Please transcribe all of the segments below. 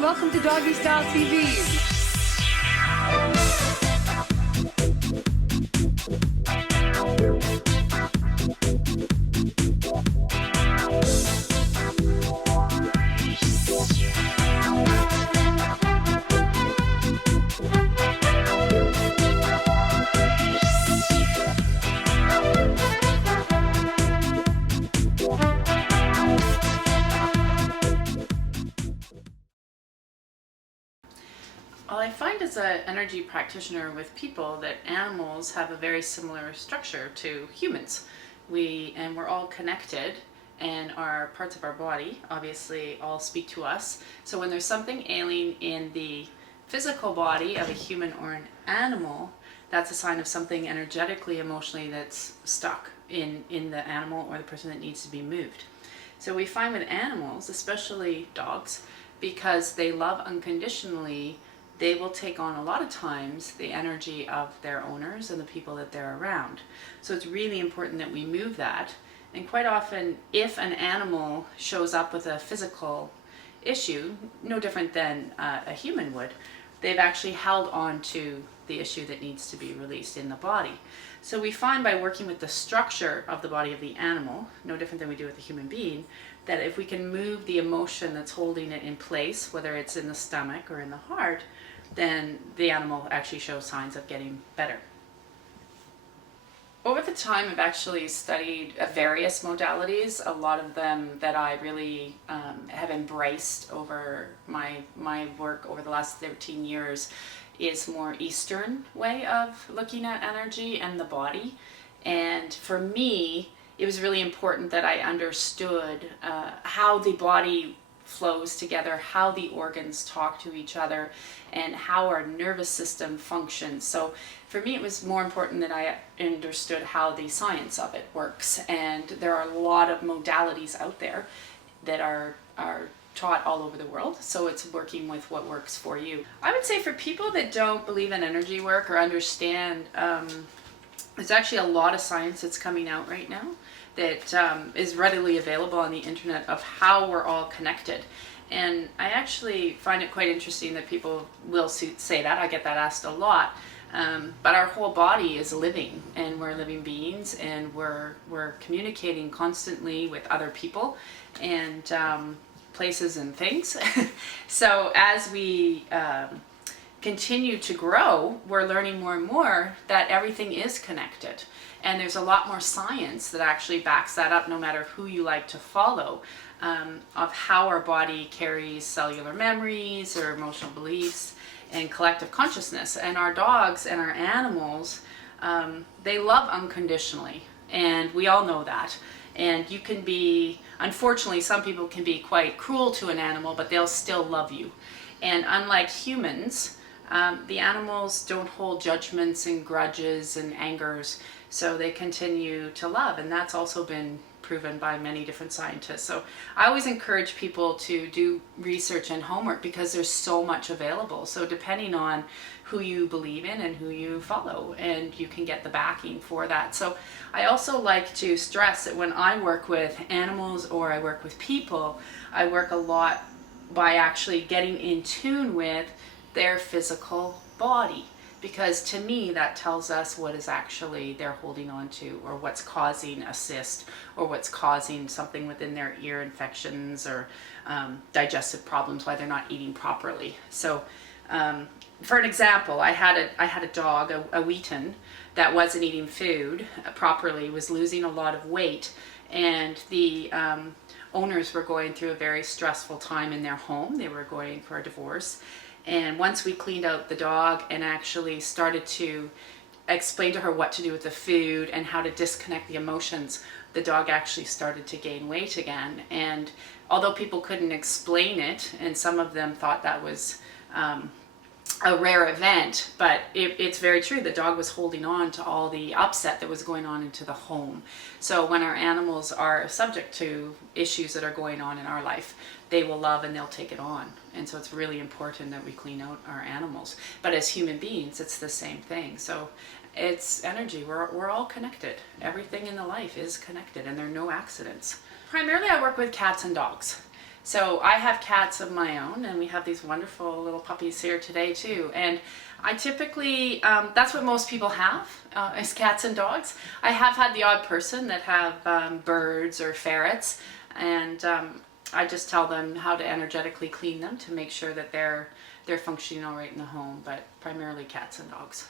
welcome to Doggy Style TV. Well, I find as an energy practitioner with people that animals have a very similar structure to humans. We're all connected, and our parts of our body obviously all speak to us. So when there's something ailing in the physical body of a human or an animal, that's a sign of something energetically, emotionally that's stuck in the animal or the person that needs to be moved. So we find with animals, especially dogs, because they love unconditionally, they will take on a lot of times the energy of their owners and the people that they're around. So it's really important that we move that. And quite often, if an animal shows up with a physical issue, no different than a human would, they've actually held on to the issue that needs to be released in the body. So we find by working with the structure of the body of the animal, no different than we do with the human being, that if we can move the emotion that's holding it in place, whether it's in the stomach or in the heart, then the animal actually shows signs of getting better. Over the time, I've actually studied various modalities, a lot of them that I really have embraced over my work over the last 13 years is more Eastern way of looking at energy and the body. And for me, it was really important that I understood how the body flows together, how the organs talk to each other, and how our nervous system functions. So for me, it was more important that I understood how the science of it works. And there are a lot of modalities out there that are taught all over the world. So it's working with what works for you. I would say for people that don't believe in energy work or understand, there's actually a lot of science that's coming out right now that is readily available on the internet of how we're all connected. And I actually find it quite interesting that people will say that. I get that asked a lot. But our whole body is living, and we're living beings, and we're communicating constantly with other people and places and things. So as we continue to grow, we're learning more and more that everything is connected. And there's a lot more science that actually backs that up, no matter who you like to follow, of how our body carries cellular memories or emotional beliefs and collective consciousness. And our dogs and our animals, they love unconditionally. And we all know that. And you can be, unfortunately, some people can be quite cruel to an animal, but they'll still love you. And unlike humans, the animals don't hold judgments and grudges and angers, so they continue to love, and that's also been proven by many different scientists. So I always encourage people to do research and homework because there's so much available. So depending on who you believe in and who you follow, and you can get the backing for that. So I also like to stress that when I work with animals or I work with people, I work a lot by actually getting in tune with their physical body, because to me that tells us what is actually they're holding on to, or what's causing a cyst, or what's causing something within their ear infections or digestive problems, why they're not eating properly. So for an example, I had a dog, a Wheaton, that wasn't eating food properly, was losing a lot of weight, and the owners were going through a very stressful time in their home. They were going for a divorce. And once we cleaned out the dog and actually started to explain to her what to do with the food and how to disconnect the emotions, the dog actually started to gain weight again. And although people couldn't explain it, and some of them thought that was a rare event, but it's very true. The dog was holding on to all the upset that was going on into the home. So when our animals are subject to issues that are going on in our life, they will love and they'll take it on. And so it's really important that we clean out our animals. But as human beings, it's the same thing. So it's energy. We're all connected. Everything in the life is connected, and there are no accidents. Primarily I work with cats and dogs. So I have cats of my own, and we have these wonderful little puppies here today too. And I typically, that's what most people have, is cats and dogs. I have had the odd person that have birds or ferrets, and I just tell them how to energetically clean them to make sure that they're functioning all right in the home, but primarily cats and dogs.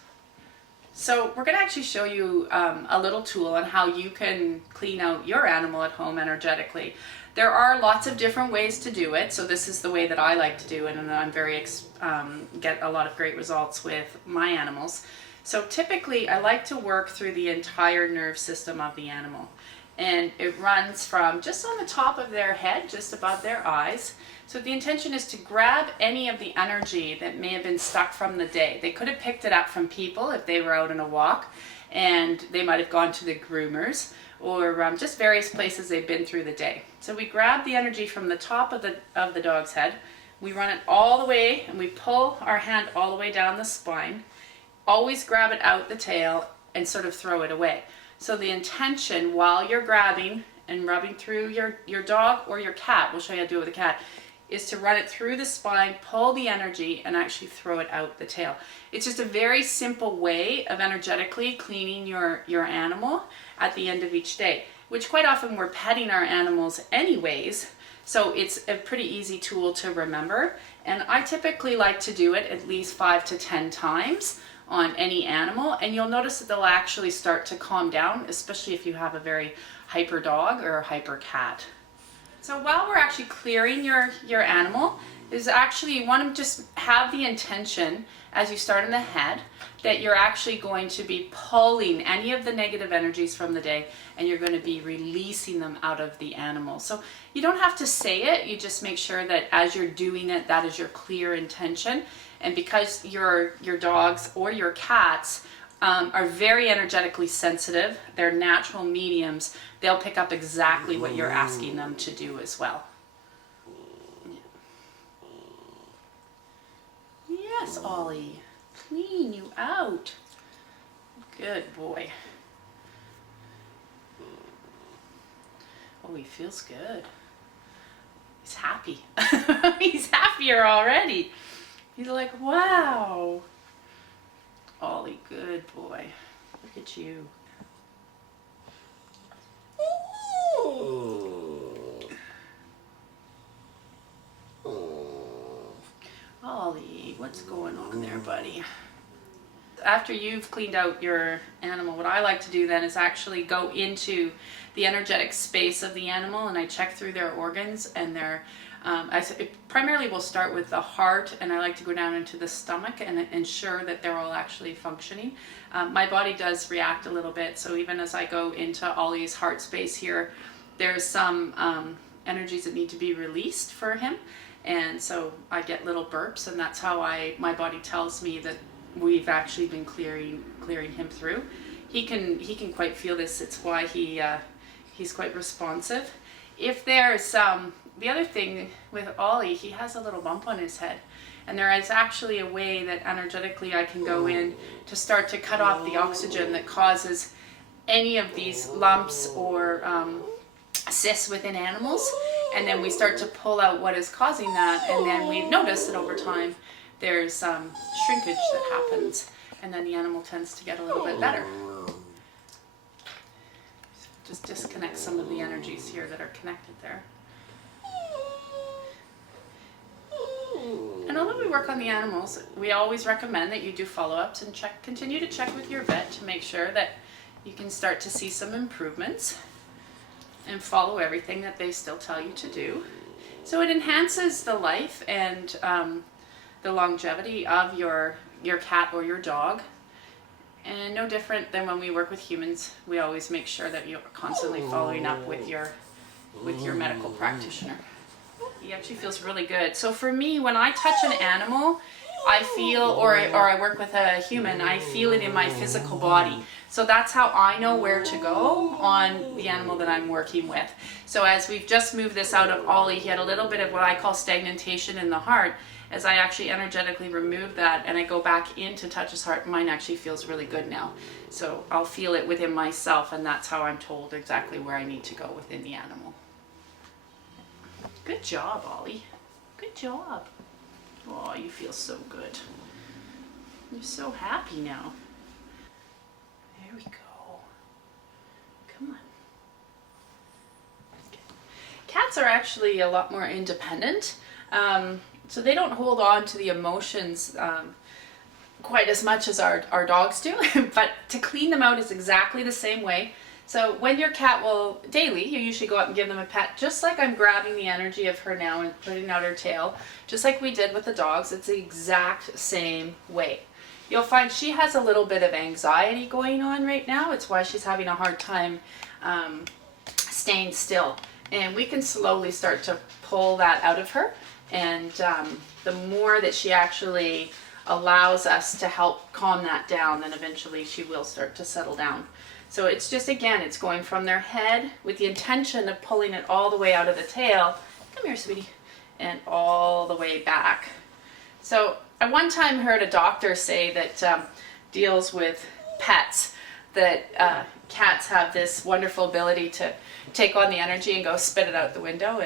So we're going to actually show you a little tool on how you can clean out your animal at home energetically. There are lots of different ways to do it, so this is the way that I like to do it, and I'm very get a lot of great results with my animals. So typically I like to work through the entire nerve system of the animal, and it runs from just on the top of their head, just above their eyes. So the intention is to grab any of the energy that may have been stuck from the day. They could have picked it up from people if they were out on a walk, and they might have gone to the groomers, or just various places they've been through the day. So we grab the energy from the top of the dog's head, we run it all the way, and we pull our hand all the way down the spine. Always grab it out the tail and sort of throw it away. So the intention while you're grabbing and rubbing through your dog or your cat, we'll show you how to do it with a cat, is to run it through the spine, pull the energy, and actually throw it out the tail. It's just a very simple way of energetically cleaning your animal at the end of each day, which quite often we're petting our animals anyways, so it's a pretty easy tool to remember. And I typically like to do it at least 5 to 10 times on any animal, and you'll notice that they'll actually start to calm down, especially if you have a very hyper dog or a hyper cat. So while we're actually clearing your animal, is actually you want to just have the intention as you start in the head that you're actually going to be pulling any of the negative energies from the day, and you're going to be releasing them out of the animal. So you don't have to say it, you just make sure that as you're doing it, that is your clear intention. And because your dogs or your cats are very energetically sensitive, they're natural mediums, they'll pick up exactly what you're asking them to do as well. Yes, Ollie, clean you out. Good boy. Oh, he feels good. He's happy. He's happier already. He's like, wow. Ollie, good boy. Look at you. Ollie, what's going on there, buddy? After you've cleaned out your animal, what I like to do then is actually go into the energetic space of the animal, and I check through their organs and their primarily we'll start with the heart, and I like to go down into the stomach and ensure that they're all actually functioning. My body does react a little bit, so even as I go into Ollie's heart space here, there's some energies that need to be released for him, and so I get little burps, and that's how my body tells me that we've actually been clearing him through. He can quite feel this. It's why he's quite responsive. If there's the other thing with Ollie, he has a little bump on his head, and there is actually a way that energetically I can go in to start to cut off the oxygen that causes any of these lumps or cysts within animals, and then we start to pull out what is causing that, and then we notice that over time there's shrinkage that happens, and then the animal tends to get a little bit better. Just disconnect some of the energies here that are connected there. And although we work on the animals, we always recommend that you do follow-ups and continue to check with your vet to make sure that you can start to see some improvements and follow everything that they still tell you to do. So it enhances the life and the longevity of your cat or your dog. And no different than when we work with humans, we always make sure that you're constantly following up with your medical practitioner. He actually feels really good. So for me, when I touch an animal, I feel, or I work with a human, I feel it in my physical body. So that's how I know where to go on the animal that I'm working with. So as we've just moved this out of Ollie, he had a little bit of what I call stagnation in the heart. As I actually energetically remove that and I go back in to touch his heart, mine actually feels really good now. So I'll feel it within myself, and that's how I'm told exactly where I need to go within the animal. Good job, Ollie. Good job. Oh, you feel so good. You're so happy now. There we go. Come on. Cats are actually a lot more independent. So they don't hold on to the emotions quite as much as our dogs do. But to clean them out is exactly the same way. So when your cat will, daily, you usually go out and give them a pet, just like I'm grabbing the energy of her now and putting out her tail, just like we did with the dogs. It's the exact same way. You'll find she has a little bit of anxiety going on right now. It's why she's having a hard time staying still. And we can slowly start to pull that out of her. And the more that she actually allows us to help calm that down, then eventually she will start to settle down. So it's just, again, it's going from their head with the intention of pulling it all the way out of the tail. Come here, sweetie. And all the way back. So I one time heard a doctor say that deals with pets, that cats have this wonderful ability to take on the energy and go spit it out the window,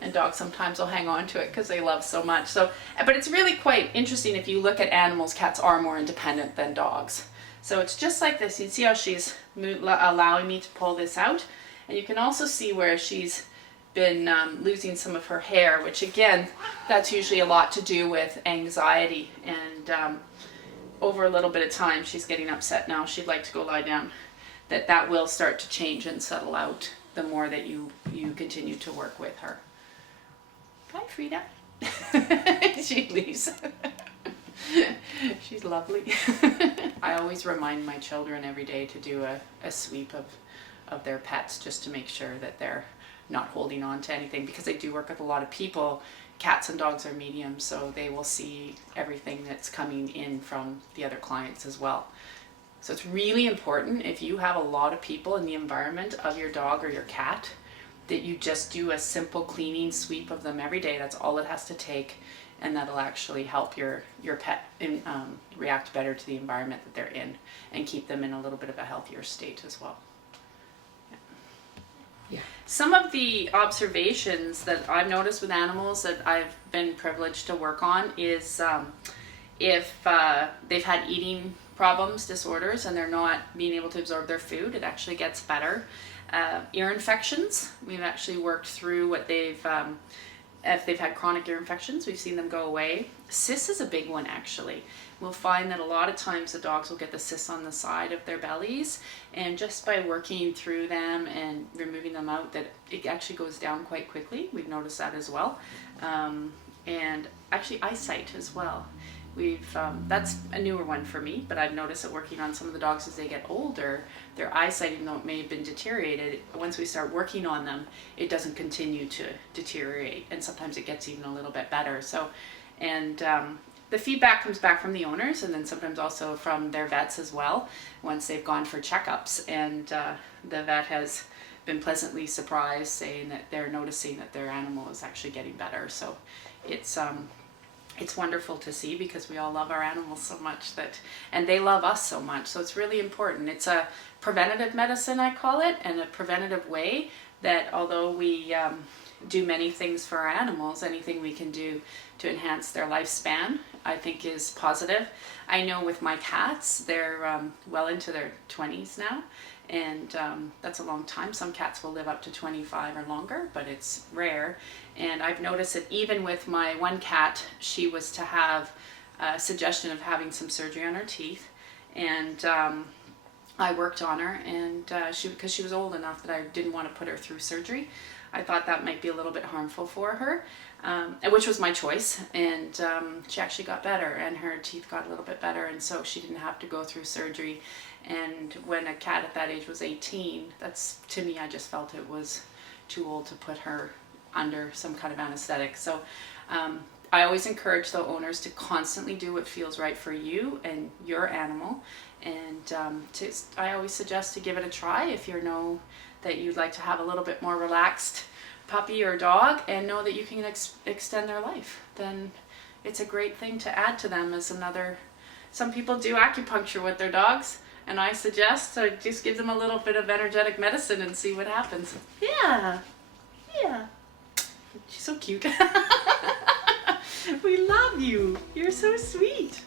and dogs sometimes will hang on to it because they love so much. So, but it's really quite interesting. If you look at animals, cats are more independent than dogs. So it's just like this. You can see how she's allowing me to pull this out. And you can also see where she's been losing some of her hair, which again, that's usually a lot to do with anxiety. And over a little bit of time, she's getting upset now. She'd like to go lie down. That will start to change and settle out the more that you continue to work with her. Bye, Frida. She leaves. She's lovely. I always remind my children every day to do a sweep of their pets, just to make sure that they're not holding on to anything, because I do work with a lot of people. Cats and dogs are mediums, so they will see everything that's coming in from the other clients as well. So it's really important, if you have a lot of people in the environment of your dog or your cat, that you just do a simple cleaning sweep of them every day. That's all it has to take, and that'll actually help your pet react better to the environment that they're in, and keep them in a little bit of a healthier state as well. Yeah. Some of the observations that I've noticed with animals that I've been privileged to work on is if they've had eating problems, disorders, and they're not being able to absorb their food, it actually gets better. Ear infections, we've actually worked through what they've, if they've had chronic ear infections, we've seen them go away. Cysts is a big one, actually. We'll find that a lot of times the dogs will get the cysts on the side of their bellies, and just by working through them and removing them out, that it actually goes down quite quickly. We've noticed that as well. And actually eyesight as well. That's a newer one for me, but I've noticed that working on some of the dogs as they get older, their eyesight, even though it may have been deteriorated, once we start working on them, it doesn't continue to deteriorate, and sometimes it gets even a little bit better. So, and the feedback comes back from the owners, and then sometimes also from their vets as well, once they've gone for checkups, and the vet has been pleasantly surprised, saying that they're noticing that their animal is actually getting better. So it's wonderful to see, because we all love our animals so much, and they love us so much. So it's really important. It's a preventative medicine, I call it, and a preventative way that, although we do many things for our animals, anything we can do to enhance their lifespan, I think is positive. I know with my cats, they're well into their 20s now, and that's a long time. Some cats will live up to 25 or longer, but it's rare. And I've noticed that even with my one cat, she was to have a suggestion of having some surgery on her teeth, and I worked on her, and because she was old enough that I didn't want to put her through surgery. I thought that might be a little bit harmful for her, which was my choice, and she actually got better, and her teeth got a little bit better, and so she didn't have to go through surgery. And when a cat at that age was 18, that's, to me, I just felt it was too old to put her under some kind of anesthetic. So I always encourage the owners to constantly do what feels right for you and your animal, and I always suggest to give it a try if you know that you'd like to have a little bit more relaxed puppy or dog, and know that you can extend their life. Then it's a great thing to add to them as another. Some people do acupuncture with their dogs, and I suggest to just give them a little bit of energetic medicine and see what happens. Yeah. She's so cute. We love you. You're so sweet.